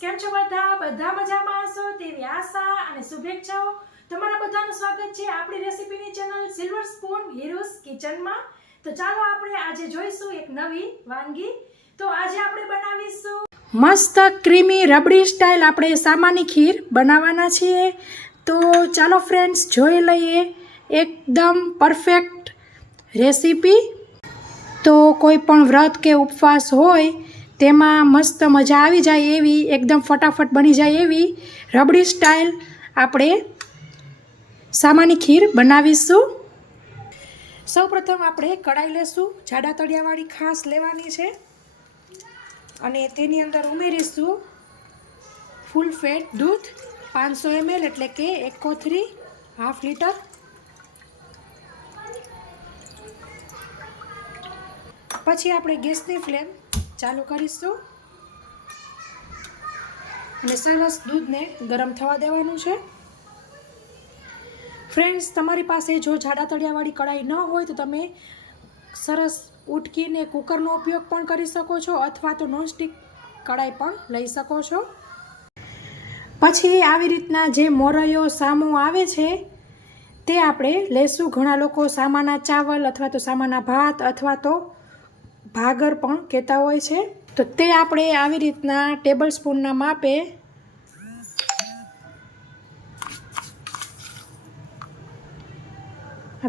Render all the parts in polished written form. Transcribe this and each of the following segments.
કેમ છો બધા મજામાં હશો તેવી આશા અને શુભેચ્છાઓ તમારા બધાનું સ્વાગત છે આપણી રેસીપીની ચેનલ સિલ્વર સ્પૂન હીરોઝ કિચનમાં। તો ચાલો આપણે આજે જોઈશું એક નવી વાનગી। તો આજે આપણે બનાવીશું મસ્ત ક્રીમી રબડી સ્ટાઇલ આપણે સામાની ખીર બનાવવાના છીએ। તો ચાલો ફ્રેન્ડ્સ જોઈ લઈએ એકદમ પરફેક્ટ રેસીપી। તો કોઈ પણ વ્રત કે ઉપવાસ હોય તેમાં મસ્ત મજા આવી જાય એવી એકદમ ફટાફટ બની જાય એવી રબડી સ્ટાઇલ આપણે સામાની ખીર બનાવીશું। સૌપ્રથમ આપણે કઢાઈ લેશું, જાડા તળિયાવાળી ખાસ લેવાની છે અને તેની અંદર ઉમેરીશું ફૂલ ફેટ દૂધ 500 ml એટલે કે 1 કોથળી હાફ લીટર। પછી આપણે ગેસની ફ્લેમ ચાલુ કરીશું અને સરસ દૂધને ગરમ થવા દેવાનું છે। ફ્રેન્ડ્સ, તમારી પાસે જો જાડા તળિયાવાળી કઢાઈ ન હોય તો તમે સરસ ઉટકીને કુકરનો ઉપયોગ પણ કરી શકો છો અથવા તો નોનસ્ટિક કઢાઈ પણ લઈ શકો છો। પછી આવી રીતના જે મોરૈયો સામો આવે છે તે આપણે લેશું। ઘણા લોકો સામાના ચાવલ અથવા તો સામાના ભાત અથવા તો ભાગર પણ કહેતા હોય છે। તો તે આપણે આવી રીતના ટેબલ સ્પૂનના માપે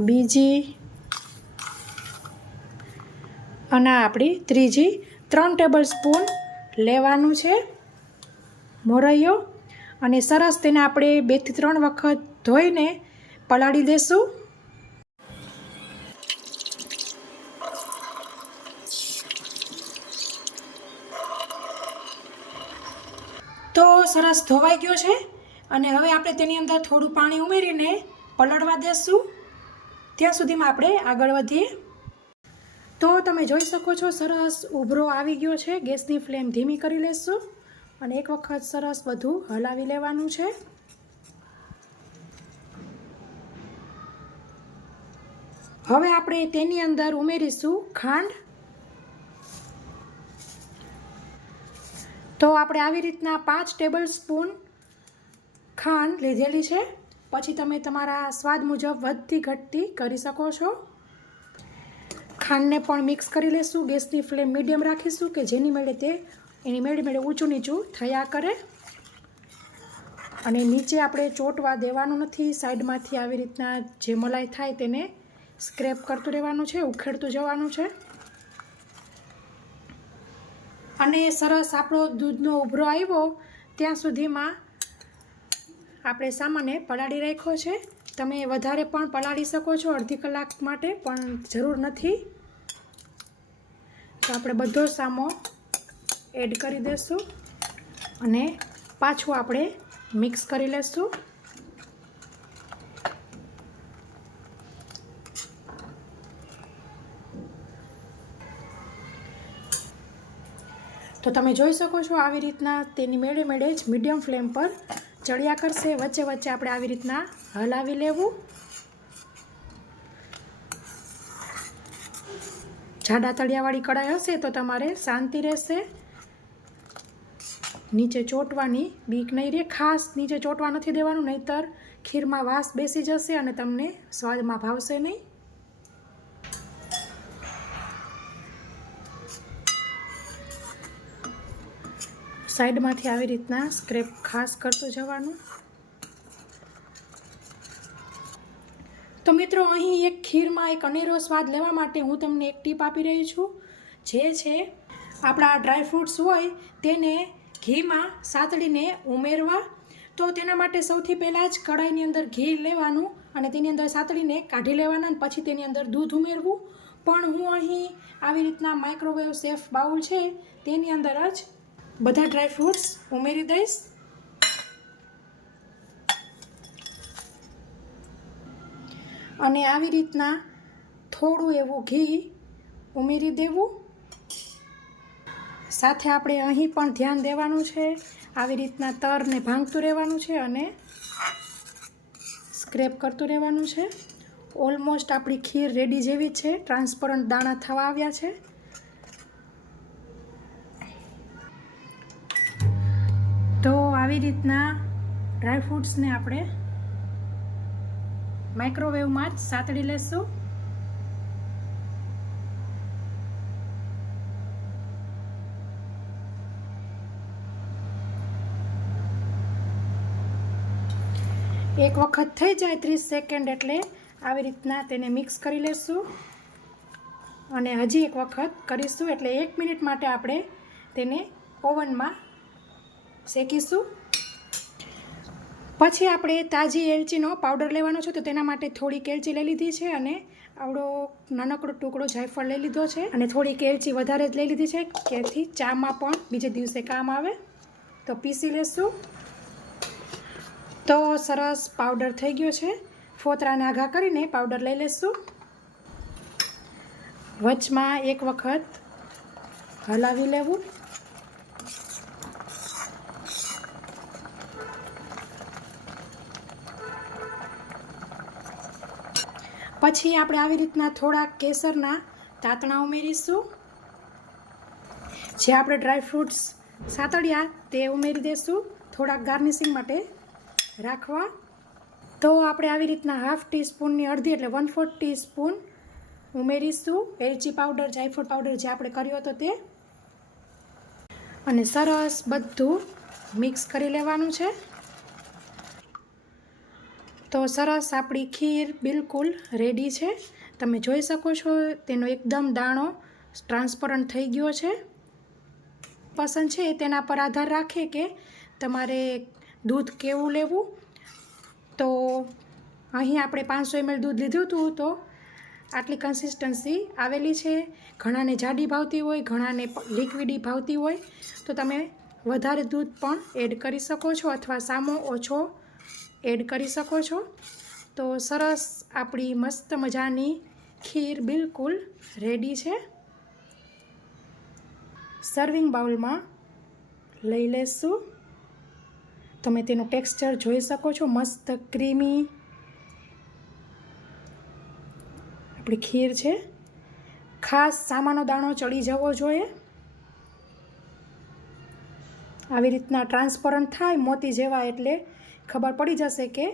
બીજી અને આપણી ત્રીજી 3 ટેબલ સ્પૂન લેવાનું છે મોરૈયો અને સરસ તેને આપણે 2 થી 3 વખત ધોઈને પલાળી દેશું। તો સરસ ધોવાઈ ગયો છે અને હવે આપણે તેની અંદર થોડું પાણી ઉમેરીને પલાળવા દેશું। ત્યાં સુધીમાં આપણે આગળ વધીએ। તો તમે જોઈ શકો છો સરસ ઉભરો આવી ગયો છે। ગેસની ફ્લેમ ધીમી કરી લેશું અને એક વખત સરસ બધું હલાવી લેવાનું છે। હવે આપણે તેની અંદર ઉમેરીશું ખાંડ। તો આપણે આવી રીતના 5 ટેબલ સ્પૂન ખાંડ લીધેલી છે। પછી તમે તમારા સ્વાદ મુજબ વધતી ઘટતી કરી શકો છો। ખાંડને પણ મિક્સ કરી લેશું। ગેસની ફ્લેમ મીડિયમ રાખીશું કે જેની મેળે તે એની મેળે ઊંચું નીચું થયા કરે અને નીચે આપણે ચોંટવા દેવાનું નથી। સાઈડમાંથી આવી રીતના જે મલાઈ થાય તેને સ્ક્રેપ કરતું રહેવાનું છે, ઉખેડતું જવાનું છે અને સરસ આપણો દૂધનો ઉભરો આવ્યો ત્યાં સુધીમાં આપણે સામાને પલાળી રાખ્યો છે। તમે વધારે પણ પલાળી શકો છો, અડધી કલાક માટે પણ જરૂર નથી। તો આપણે બધો સામો એડ કરી દઈશું અને પાછું આપણે મિક્સ કરી લઈશું। તો તમે જોઈ શકો છો આવી રીતના તેની મેળે જ મીડિયમ ફ્લેમ પર ચડ્યા કરશે। વચ્ચે વચ્ચે આપણે આવી રીતના હલાવી લેવું। જાડા તળિયાવાળી કઢાઈ હશે તો તમારે શાંતિ રહેશે, નીચે ચોંટવાની બીક નહીં રહે। ખાસ નીચે ચોંટવા નથી દેવાનું, નહીંતર ખીરમાં વાસ બેસી જશે અને તમને સ્વાદમાં ભાવશે નહીં। સાઈડમાંથી આવી રીતના સ્ક્રેપ ખાસ કરતું જવાનું। તો મિત્રો, અહીં એક ખીરમાં એક અનેરો સ્વાદ લેવા માટે હું તમને એક ટીપ આપી રહી છું, જે છે આપણા ડ્રાયફ્રૂટ્સ હોય તેને ઘીમાં સાતળીને ઉમેરવા। તો તેના માટે સૌથી પહેલાં જ કઢાઈની અંદર ઘી લેવાનું અને તેની અંદર સાતળીને કાઢી લેવાના અને પછી તેની અંદર દૂધ ઉમેરવું। પણ હું અહીં આવી રીતના માઇક્રોવેવ સેફ બાઉલ છે તેની અંદર જ બધા ડ્રાયફ્રૂટ્સ ઉમેરી દઈશ અને આવી રીતના થોડું એવું ઘી ઉમેરી દેવું। સાથે આપણે અહીં પણ ધ્યાન દેવાનું છે, આવી રીતના તરને ભાંગતું રહેવાનું છે અને સ્ક્રેપ કરતું રહેવાનું છે। ઓલમોસ્ટ આપણી ખીર રેડી જેવી છે, ટ્રાન્સપરન્ટ દાણા થવા આવ્યા છે। આવી રીતના ડ્રાયફ્રૂટ્સને આપણે માઇક્રોવેવમાં જ સાતળી લેશું. એક વખત થઈ જાય 30 સેકન્ડ એટલે આવી રીતના તેને મિક્સ કરી લેશું અને હજી એક વખત કરીશું એટલે 1 મિનિટ માટે આપણે તેને ઓવનમાં શેકીશું. પછી આપણે તાજી એલચીનો પાવડર લેવાનો છે, તો તેના માટે થોડીક એલચી લઈ લીધી છે અને આવડો નાનકડો ટુકડો જાયફળ લઈ લીધો છે અને થોડીક એલચી વધારે જ લઈ લીધી છે કે જેથી ચામાં પણ બીજે દિવસે કામ આવે. તો પીસી લેશું. તો સરસ પાવડર થઈ ગયો છે. ફોતરાને આઘા કરીને પાવડર લઈ લેશું. વચમાં એક વખત હલાવી લેવું. પછી આપણે આવી રીતના થોડાક કેસરના તાતણા ઉમેરીશું. જે આપણે ડ્રાયફ્રૂટ્સ સાતળ્યા તે ઉમેરી દઈશું થોડાક ગાર્નિશિંગ માટે રાખવા. તો આપણે આવી રીતના 1/2 ટીસ્પૂનની અડધી એટલે 1/4 ટીસ્પૂન ઉમેરીશું એલચી પાવડર, જાયફળ પાવડર જે આપણે કર્યો હતો તે, અને સરસ બધું મિક્સ કરી લેવાનું છે. તો સરસ આપણી ખીર બિલકુલ રેડી છે. તમે જોઈ શકો છો તેનો એકદમ દાણો ટ્રાન્સપરન્ટ થઈ ગયો છે. પસંદ છે તેના પર આધાર રાખે કે તમારે દૂધ કેવું લેવું. તો અહીં આપણે 500 ml દૂધ લીધું હતું તો આટલી કન્સિસ્ટન્સી આવેલી છે. ઘણાને જાડી ભાવતી હોય, ઘણાને લિક્વિડી ભાવતી હોય, તો તમે વધારે દૂધ પણ એડ કરી શકો છો અથવા સામો ઓછો એડ કરી શકો છો. તો સરસ આપણી મસ્ત મજાની ખીર બિલકુલ રેડી છે. સર્વિંગ બાઉલમાં લઈ લેશું. તમે તેનું ટેક્સચર જોઈ શકો છો, મસ્ત ક્રીમી આપણી ખીર છે. ખાસ સામાનો દાણો ચડી જવો જોઈએ. આવી રીતના ટ્રાન્સપરન્ટ થાય મોતી જેવા એટલે ખબર પડી જશે કે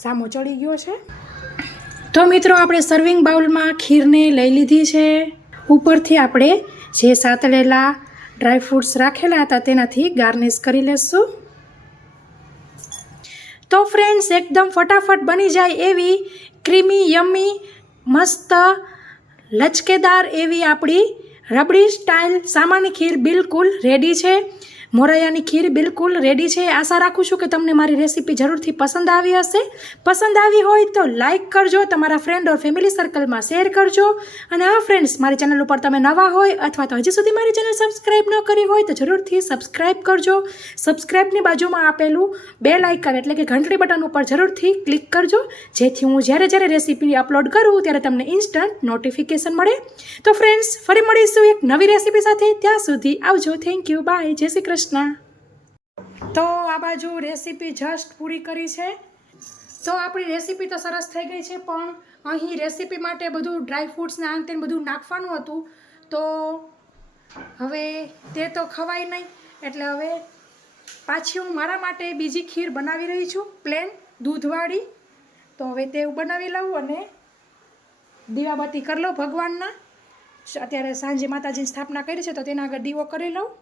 સામો ચડી ગયો છે. તો મિત્રો આપણે સર્વિંગ બાઉલમાં ખીરને લઈ લીધી છે. ઉપરથી આપણે જે સાતળેલા ડ્રાયફ્રૂટ્સ રાખેલા હતા તેનાથી ગાર્નિશ કરી લેશું. તો ફ્રેન્ડ્સ એકદમ ફટાફટ બની જાય એવી ક્રીમી યમ્મી મસ્ત લચકેદાર એવી આપણી રબડી સ્ટાઇલ સામાની ખીર બિલકુલ રેડી છે. મોરૈયાની ખીર બિલકુલ રેડી છે. આશા રાખું છું કે તમને મારી રેસીપી જરૂરથી પસંદ આવી હશે. પસંદ આવી હોય તો લાઇક કરજો, તમારા ફ્રેન્ડ ઓર ફેમિલી સર્કલમાં શેર કરજો. અને હા ફ્રેન્ડ્સ, મારી ચેનલ ઉપર તમે નવા હોય અથવા તો હજી સુધી મારી ચેનલ સબસ્ક્રાઈબ ન કરી હોય તો જરૂરથી સબસ્ક્રાઈબ કરજો. સબસ્ક્રાઈબની બાજુમાં આપેલું બેલ આઇકન એટલે કે ઘંટડી બટન ઉપર જરૂરથી ક્લિક કરજો, જેથી હું જ્યારે રેસીપી અપલોડ કરું ત્યારે તમને ઇન્સ્ટન્ટ નોટિફિકેશન મળે. તો ફ્રેન્ડ્સ, ફરી મળીશું એક નવી રેસીપી સાથે. ત્યાં સુધી આવજો. થેન્ક યુ, બાય, જય શ્રી કૃષ્ણ. તો આ બાજુ રેસીપી જસ્ટ પૂરી કરી છે. તો આપણી રેસીપી તો સરસ થઈ ગઈ છે, પણ અહીં રેસીપી માટે બધું ડ્રાયફ્રૂટ્સને આન તેન બધું નાખવાનું હતું, તો હવે તે તો ખવાય નહીં. એટલે હવે પાછી હું મારા માટે બીજી ખીર બનાવી રહી છું, પ્લેન દૂધવાળી. તો હવે તે બનાવી લઉં અને દીવાબત્તી કરી લઉં ભગવાનના. અત્યારે સાંજે માતાજીની સ્થાપના કરી છે તો તેના આગળ દીવો કરી લઉં.